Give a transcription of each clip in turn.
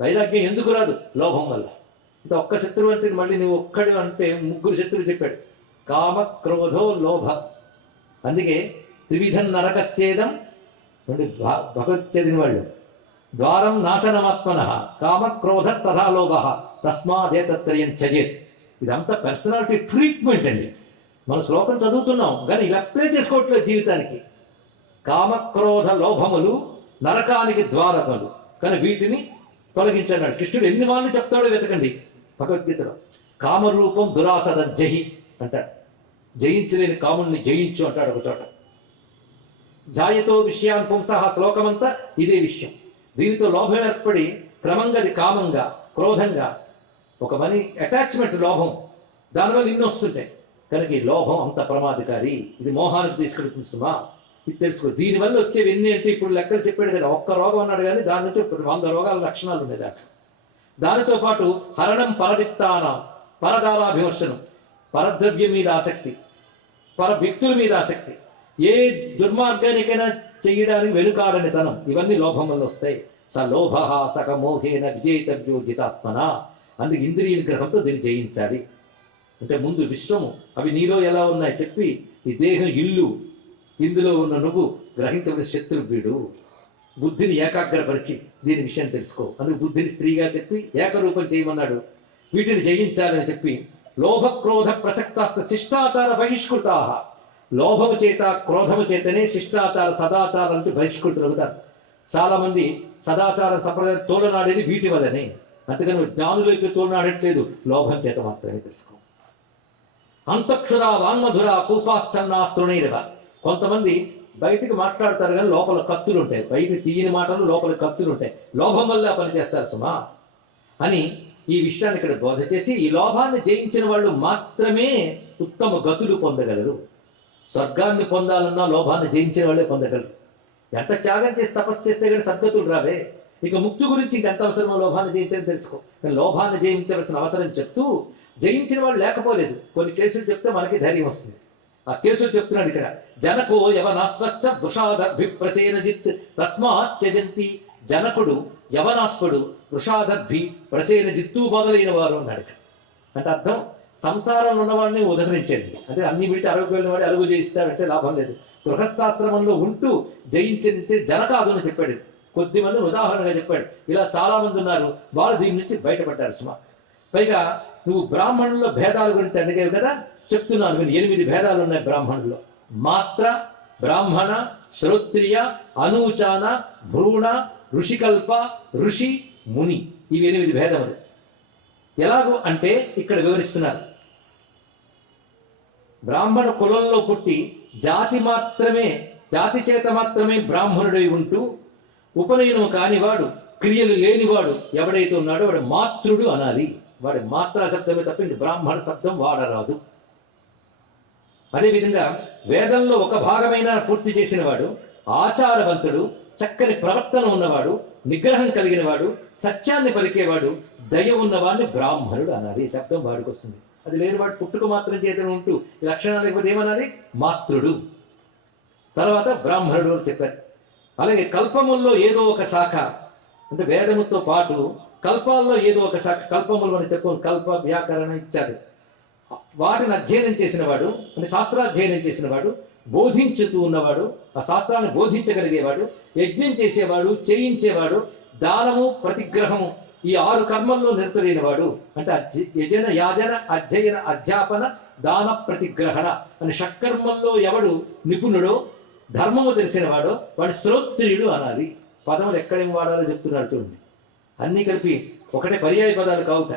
వైరాగ్యం ఎందుకు రాదు? లోభం వల్ల. ఇంత ఒక్క శత్రువు అంటే మళ్ళీ నువ్వు ఒక్కడు అంటే ముగ్గురు శత్రువు చెప్పాడు. కామ క్రోధో లోభ. అందుకే త్రివిధం నరకస్యేదం నుండి భా- భగవత్ చదివిన వాళ్ళు. ద్వారం నాశనమాత్మన కామ క్రోధస్తథా లోభ తస్మాదే తత్రయం చజేత్ ఇదంతా పర్సనాలిటీ ట్రీట్మెంట్ అండి. మన శ్లోకం చదువుతున్నాం కానీ ఇలా అప్లై చేసుకోవట్లేదు జీవితానికి. కామక్రోధ లోభములు నరకానికి ద్వారములు కానీ వీటిని తొలగించన్నాడు కృష్ణుడు ఎన్ని వాళ్ళని చెప్తాడో వెతకండి. భగవద్గీతలో కామరూపం దురాసద జహి అంటాడు. జయించలేని కాముల్ని జయించు అంటాడు ఒక చోట. జాయతో విషయాన్ పుంసహ శ్లోకమంతా ఇదే విషయం. దీనితో లోభం ఏర్పడి క్రమంగా అది కామంగా క్రోధంగా ఒక మని అటాచ్మెంట్ లోభం. దానివల్ల ఇన్ని వస్తుంటాయి కనుక ఈ లోభం అంత ప్రమాదకారి. ఇది మోహానికి తీసుకెళ్తుంది సుమా. తెలుసుకో. దీనివల్ల వచ్చేవి ఎన్ని అంటే ఇప్పుడు లెక్కలు చెప్పాడు కదా ఒక్క రోగం అన్నాడు కానీ దాని నుంచి వంద రోగాల లక్షణాలు ఉన్నాయి దాంట్లో. దానితో పాటు హరణం పరవిత్తానం పరదారాభివర్షణం పరద్రవ్యం మీద ఆసక్తి పర వ్యక్తుల మీద ఆసక్తి. ఏ దుర్మార్గానికైనా చేయడానికి వెనుకాడని తనం. ఇవన్నీ లోభం వల్ల వస్తాయి. స లోభ సక మోహేన విజేతవ్యోజితాత్మన అందుకు ఇంద్రియ నిగ్రహంతో దీన్ని జయించాలి. అంటే ముందు విశ్వము. అవి నీలో ఎలా ఉన్నాయి చెప్పి ఈ దేహం ఇల్లు ఇందులో ఉన్న నువ్వు గ్రహించవలసిన శత్రువ్యుడు బుద్ధిని ఏకాగ్రపరిచి దీని విషయం తెలుసుకో. అందుకు బుద్ధిని స్త్రీగా చెప్పి ఏకరూపం చేయమన్నాడు. వీటిని జయించాలని చెప్పి లోభ క్రోధ ప్రసక్తాస్త శిష్టాచార బహిష్కృతా లోభము చేత క్రోధము చేతనే శిష్టాచార సదాచారంతో బహిష్కృతులు అవుతారు. చాలామంది సదాచార సంప్రదాయం తోలనాడేది వీటి వల్లనే. అందుకని జ్ఞానులైపు తోలనాడట్లేదు. లోభం చేత మాత్రమే తెలుసుకో. అంతక్షుర వాంగ్మధుర కూపాశ్చన్నాస్త్రునైరవ కొంతమంది బయటకు మాట్లాడతారు కానీ లోపల కత్తులు ఉంటాయి. బయట తీయని మాటలు లోపల కత్తులు ఉంటాయి. లోభం వల్ల పనిచేస్తారు పని చేస్తారు సుమా. అని ఈ విషయాన్ని ఇక్కడ బోధ చేసి ఈ లోభాన్ని జయించిన వాళ్ళు మాత్రమే ఉత్తమ గతులు పొందగలరు. స్వర్గాన్ని పొందాలన్నా లోభాన్ని జయించిన వాళ్ళే పొందగలరు. ఎంత త్యాగం చేసి తపస్సు చేస్తే కానీ సద్గతులు రావే. ఇక ముక్తి గురించి ఇంకెంత అవసరమో లోభాన్ని జయించని తెలుసుకో. లోభాన్ని జయించవలసిన అవసరం చెప్తూ జయించిన వాళ్ళు లేకపోలేదు. కొన్ని కేసులు చెప్తే మనకి ధైర్యం వస్తుంది. ఆ కేసు చెప్తున్నాడు ఇక్కడ జనకో యవనాస్వస్థ వృషాదర్భిప్రసేనజిత్ తస్మాత్ త్యజంతి జనకుడు యవనాశ్వడు వృషాదర్భి ప్రసేనజిత్తు మొదలైన వారు అన్నాడు ఇక్కడ. అంటే అర్థం సంసారంలో ఉన్నవాడిని ఉదహరించండి. అంటే అన్ని విడిచి అడుగు వెళ్ళిన వాడు అడుగు జయిస్తాడంటే లాభం లేదు. గృహస్థాశ్రమంలో ఉంటూ జయించే జనకాదుని చెప్పాడు. కొద్ది మందిని ఉదాహరణగా చెప్పాడు. ఇలా చాలా మంది ఉన్నారు వాళ్ళు దీని నుంచి బయటపడ్డారు సుమ. పైగా నువ్వు బ్రాహ్మణుల్లో భేదాల గురించి అడిగావు కదా చెప్తున్నాను మీరు ఎనిమిది భేదాలు ఉన్నాయి బ్రాహ్మణుల్లో. మాత్ర బ్రాహ్మణ శ్రోత్రియ అనూచాన భ్రూణ ఋషికల్ప ఋషి ముని. ఇవి ఎనిమిది భేదములు. ఎలాగో అంటే ఇక్కడ వివరిస్తున్నారు. బ్రాహ్మణ కులంలో పుట్టి జాతి మాత్రమే జాతి చేత మాత్రమే బ్రాహ్మణుడై ఉంటూ ఉపనయనం కానివాడు క్రియలు లేనివాడు ఎవడైతే ఉన్నాడో వాడు మాతృడు అనాలి. వాడి మాత్రా శబ్దమే తప్ప బ్రాహ్మణ శబ్దం వాడరాదు. అదేవిధంగా వేదంలో ఒక భాగమైన పూర్తి చేసినవాడు ఆచారవంతుడు చక్కని ప్రవర్తన ఉన్నవాడు నిగ్రహం కలిగిన వాడు సత్యాన్ని పలికేవాడు దయ ఉన్నవాడిని బ్రాహ్మణుడు అనాలి. శబ్దం వాడికొస్తుంది. అది లేనివాడు పుట్టుక మాత్రం చేతను ఉంటూ ఈ లక్షణాలు లేకపోతే ఏమనాలి? మాతృడు. తర్వాత బ్రాహ్మణుడు అని చెప్పారు. అలాగే కల్పముల్లో ఏదో ఒక శాఖ అంటే వేదముతో పాటు కల్పాల్లో ఏదో ఒక శాఖ కల్పములు అని చెప్పు కల్ప వ్యాకరణ ఇచ్చారు వాటిని అధ్యయనం చేసినవాడు అంటే శాస్త్రాధ్యయనం చేసినవాడు బోధించుతూ ఉన్నవాడు ఆ శాస్త్రాన్ని బోధించగలిగేవాడు యజ్ఞం చేసేవాడు చేయించేవాడు దానము ప్రతిగ్రహము ఈ ఆరు కర్మల్లో నిరతులైనవాడు అంటే యజన యాజన అధ్యయన అధ్యాపన దాన ప్రతిగ్రహణ. అని షట్కర్మల్లో ఎవడు నిపుణుడో ధర్మము తెలిసినవాడో వాడు శ్రోత్రియుడు అనాలి. పదములు ఎక్కడేం వాడాలో చెప్తున్నాడు చూడండి. అన్నీ కలిపి ఒకటే పర్యాయ పదాలు కావుట.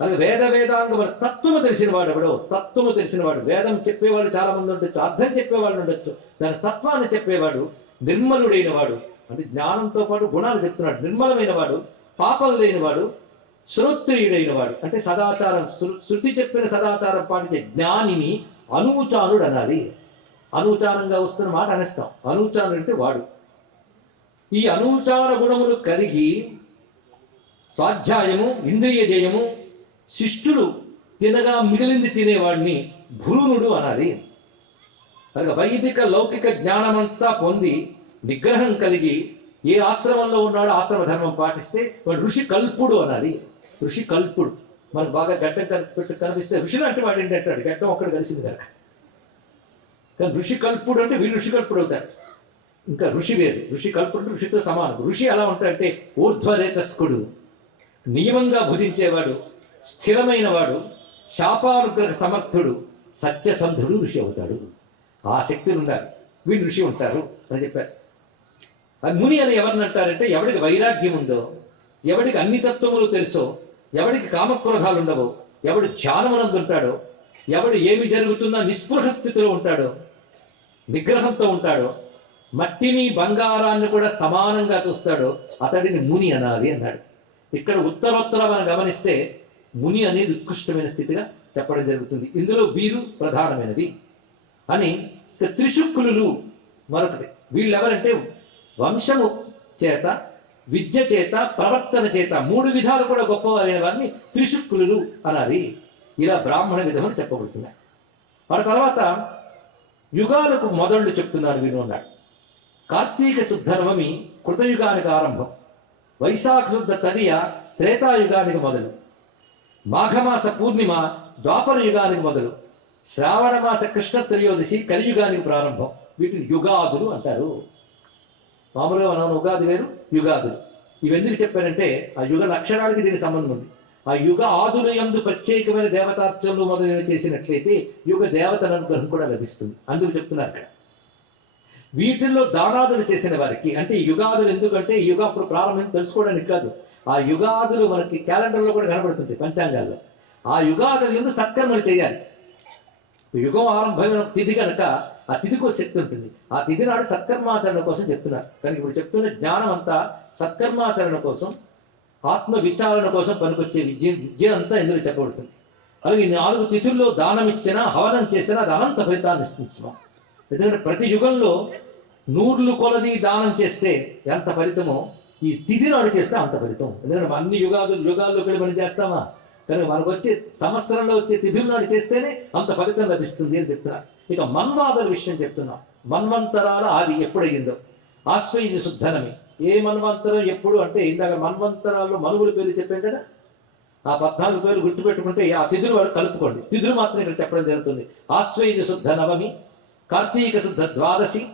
అదే వేద వేదాంగ తత్వము తెలిసిన వాడు ఎవడో తత్వము తెలిసిన వాడు. వేదం చెప్పేవాడు చాలా మంది ఉండొచ్చు అర్థం చెప్పేవాడు ఉండొచ్చు దాని తత్వాన్ని చెప్పేవాడు నిర్మలుడైన వాడు. అంటే జ్ఞానంతో పాటు గుణాలు చెప్తున్నాడు. నిర్మలమైన వాడు పాపం లేనివాడు శ్రోత్రియుడైన వాడు. అంటే సదాచారం శృ- శృతి చెప్పిన సదాచారం పాటించే జ్ఞానిని అనూచానుడు అనాలి. అనూచానంగా వస్తున్న మాట అనేస్తాం. అనూచానుడు అంటే వాడు. ఈ అనూచాన గుణములు కలిగి స్వాధ్యాయము ఇంద్రియ జయము శిష్టుడు తినగా మిగిలింది తినేవాడిని భ్రూణుడు అనాలి. కనుక వైదిక లౌకిక జ్ఞానమంతా పొంది నిగ్రహం కలిగి ఏ ఆశ్రమంలో ఉన్నాడో ఆశ్రమ ధర్మం పాటిస్తే వాడు ఋషి కల్పుడు అనాలి. ఋషి కల్పుడు. మనకు బాగా గడ్డ కనిపెట్టు కనిపిస్తే ఋషులు అంటే వాడు ఏంటంటాడు గడ్డం ఒక్కడ కలిసింది కనుక. కానీ ఋషి కల్పుడు అంటే వీళ్ళు ఋషి కల్పుడు అవుతాడు. ఇంకా ఋషి వేరు. ఋషి కల్పుడు ఋషితో సమానం. ఋషి ఎలా ఉంటాడంటే ఊర్ధ్వరేతస్కుడు. నియమంగా భుజించేవాడు స్థిరమైన వాడు శాపానుగ్రహ సమర్థుడు సత్యసంధుడు ఋషి అవుతాడు. ఆ శక్తులు ఉన్నారు వీళ్ళు ఋషి ఉంటారు అని చెప్పారు. ముని అని ఎవరిని అంటారంటే ఎవడికి వైరాగ్యం ఉందో ఎవడికి అన్ని తత్వములు తెలుసో ఎవడికి కామక్రోధాలు ఉండవో ఎవడు ధ్యానమునందు ఉంటాడో ఎవడు ఏమి జరుగుతున్నా నిస్పృహ స్థితిలో ఉంటాడో నిగ్రహంతో ఉంటాడో మట్టిని బంగారాన్ని కూడా సమానంగా చూస్తాడో అతడిని ముని అనాలి అన్నాడు. ఇక్కడ ఉత్తరోత్తర మనం గమనిస్తే ముని అనేది ఉత్కృష్టమైన స్థితిగా చెప్పడం జరుగుతుంది. ఇందులో వీరు ప్రధానమైనది అని ఇక త్రిశుక్కులు మరొకటి. వీళ్ళెవరంటే వంశము చేత విద్య చేత ప్రవర్తన చేత మూడు విధాలు కూడా గొప్పవారైన వారిని త్రిశుక్కులు అనాలి. ఇలా బ్రాహ్మణ విధములు చెప్పబడుతున్నాయి. ఆ తర్వాత యుగాలకు మొదళ్ళు చెప్తున్నారు వీరు అన్నాడు. కార్తీక శుద్ధ నవమి కృతయుగానికి ఆరంభం. వైశాఖ శుద్ధ తదియ త్రేతాయుగానికి మొదలు. మాఘమాస పూర్ణిమ ద్వాపర యుగానికి మొదలు శ్రావణమాస కృష్ణ త్రయోదశి కలియుగానికి ప్రారంభం వీటిని యుగాదులు అంటారు. మామూలుగా మనం ఉగాది వేరు యుగాదులు. ఇవి ఎందుకు ఆ యుగ లక్షణానికి దీనికి సంబంధం ఉంది. ఆ యుగ ఆదులు ఎందు ప్రత్యేకమైన దేవతార్చనలు మొదలైనవి చేసినట్లయితే యుగ దేవతల అనుగ్రహం కూడా లభిస్తుంది. అందుకు చెప్తున్నారు ఇక్కడ. వీటిల్లో దానాదులు చేసిన వారికి అంటే యుగాదులు ఎందుకంటే యుగ అప్పుడు ప్రారంభం తెలుసుకోవడానికి కాదు. ఆ యుగాదులు మనకి క్యాలెండర్లో కూడా కనబడుతుంటాయి పంచాంగాల్లో. ఆ యుగాదులు ఎందుకు సత్కర్మలు చేయాలి? యుగం ఆరంభమైన తిథి కనుక ఆ తిథికో శక్తి ఉంటుంది. ఆ తిథి నాడు సత్కర్మాచరణ కోసం చెప్తున్నారు. కానీ ఇప్పుడు చెప్తున్న జ్ఞానం అంతా సత్కర్మాచరణ కోసం ఆత్మ విచారణ కోసం పనికొచ్చే విద్య విద్య అంతా ఇందులో చెప్పబడుతుంది. అలాగే ఈ నాలుగు తిథుల్లో దానం ఇచ్చినా హవనం చేసినా అది అనంత ఫలితాన్ని ఇస్తుంది స్వామి. ఎందుకంటే ప్రతి యుగంలో నూర్లు కొలది దానం చేస్తే ఎంత ఫలితమో ఈ తిథి నాడు చేస్తే అంత ఫలితం. ఎందుకంటే అన్ని యుగాలు యుగాల్లోకి వెళ్ళి మనం చేస్తామా? కనుక మనకు వచ్చే సంవత్సరంలో వచ్చే తిథుల నాడు చేస్తేనే అంత ఫలితం లభిస్తుంది అని చెప్తున్నారు. ఇక మన్వాదల విషయం చెప్తున్నాం. మన్వంతరాల ఆది ఎప్పుడయ్యిందో? ఆశ్వయుజ శుద్ధనమి. ఏ మన్వంతరం ఎప్పుడు అంటే ఇందాక మన్వంతరాల్లో మనుగుల పేర్లు చెప్పాం కదా? ఆ పద్నాలుగు పేర్లు గుర్తుపెట్టుకుంటే ఆ తిథులు వాడు కలుపుకోండి. తిథులు మాత్రం ఇక్కడ చెప్పడం జరుగుతుంది. ఆశ్వయుజ శుద్ధ నవమి కార్తీక శుద్ధ ద్వాదశి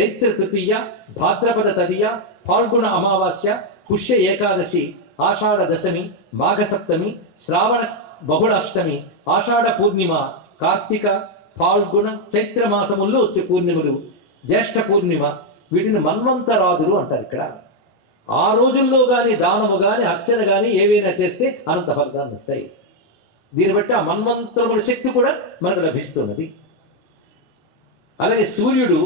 చైత్ర తృతీయ భాద్రపద తదియ ఫాల్గుణ అమావాస్య పుష్య ఏకాదశి ఆషాఢ దశమి మాఘసప్తమి శ్రావణ శ్రావణ బహుళాష్టమి ఆషాఢ పూర్ణిమ కార్తీక ఫాల్గుణ చైత్ర మాసముల్లో వచ్చే పూర్ణిమలు జ్యేష్ఠ పూర్ణిమ వీటిని మన్వంతరాదులు అంటారు ఇక్కడ. ఆ రోజుల్లో కానీ దానము కానీ అర్చన కానీ ఏవైనా చేస్తే అనంత ఫలితాన్ని ఇస్తాయి దీన్ని బట్టి ఆ మన్వంతరముల శక్తి కూడా మనకు లభిస్తున్నది. అలాగే సూర్యుడు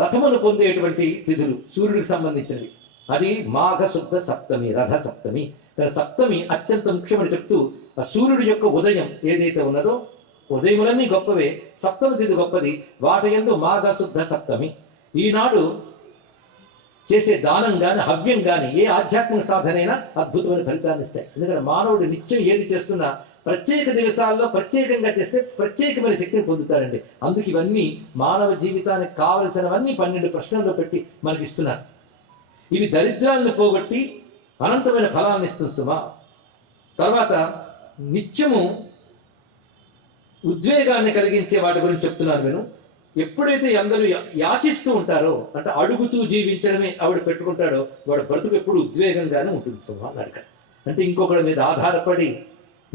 రథమును పొందేటువంటి తిథులు సూర్యుడికి సంబంధించినవి. అది మాఘ శుద్ధ సప్తమి రథ సప్తమి. ఇక్కడ సప్తమి అత్యంత ముఖ్యమని చెప్తూ ఆ సూర్యుడి యొక్క ఉదయం ఏదైతే ఉన్నదో ఉదయములన్నీ గొప్పవే సప్తమి తిథి గొప్పది వాటి ఎందు మాఘ శుద్ధ సప్తమి. ఈనాడు చేసే దానం కానీ హవ్యం కానీ ఏ ఆధ్యాత్మిక సాధనైనా అద్భుతమైన ఫలితాన్ని ఇస్తాయి. ఎందుకంటే మానవుడు నిత్యం ఏది చేస్తున్నా ప్రత్యేక దివసాల్లో ప్రత్యేకంగా చేస్తే ప్రత్యేకమైన శక్తిని పొందుతాడండి. అందుకు ఇవన్నీ మానవ జీవితానికి కావలసినవన్నీ పన్నెండు ప్రశ్నల్లో పెట్టి మనకి ఇస్తున్నారు ఇవి దరిద్రాలను పోగొట్టి అనంతమైన ఫలాన్ని ఇస్తుంది సుమా. తర్వాత నిత్యము ఉద్వేగాన్ని కలిగించే వాటి గురించి చెప్తున్నాను నేను. ఎప్పుడైతే అందరూ యా- యాచిస్తూ ఉంటారో అంటే అడుగుతూ జీవించడమే ఆవిడ పెట్టుకుంటాడో వాడు బ్రతుకు ఎప్పుడు ఉద్వేగంగానే ఉంటుంది సుమా అని అంటే ఇంకొకటి మీద ఆధారపడి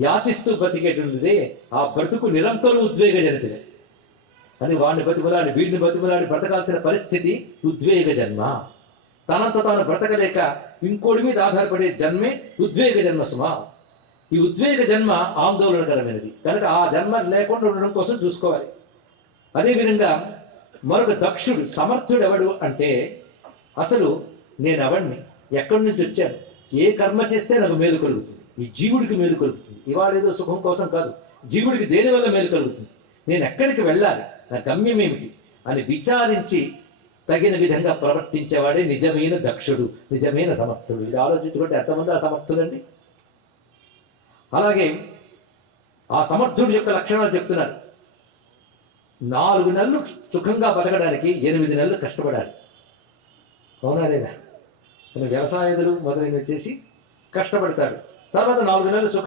యాచిస్తూ బ్రతికేటువంటిది ఆ బ్రతుకు నిరంతరం ఉద్వేగ జనితమే అని వాడిని బతిమలాడి వీడిని బతిమలాడి బ్రతకాల్సిన పరిస్థితి ఉద్వేగ జన్మ. తనంత తాను బ్రతకలేక ఇంకోటి మీద ఆధారపడే జన్మే ఉద్వేగ జన్మ సుమా. ఈ ఉద్వేగ జన్మ ఆందోళనకరమైనది. కనుక ఆ జన్మ లేకుండా ఉండడం కోసం చూసుకోవాలి. అదేవిధంగా మరొక దక్షుడు సమర్థుడు ఎవడు అంటే అసలు నేను ఎవడిని ఎక్కడి నుంచి వచ్చాను? ఏ కర్మ చేస్తే నాకు మేలు కలుగుతుంది? ఈ జీవుడికి మేలు కలుగుతుంది. ఇవాళ ఏదో సుఖం కోసం కాదు. జీవుడికి దేని వల్ల మేలు కలుగుతుంది? నేను ఎక్కడికి వెళ్ళాలి? నా గమ్యం ఏమిటి? అని విచారించి తగిన విధంగా ప్రవర్తించేవాడే నిజమైన దక్షుడు నిజమైన సమర్థుడు. ఇది ఆలోచించుకుంటే ఎంతమంది ఆ సమర్థులండి? అలాగే ఆ సమర్థుడి యొక్క లక్షణాలు చెప్తున్నారు. నాలుగు నెలలు సుఖంగా బతకడానికి ఎనిమిది నెలలు కష్టపడాలి. అవునా లేదా? కానీ వ్యవసాయదులు మొదలైన వచ్చేసి కష్టపడతాడు. తర్వాత నాలుగు నెలలు సుఖ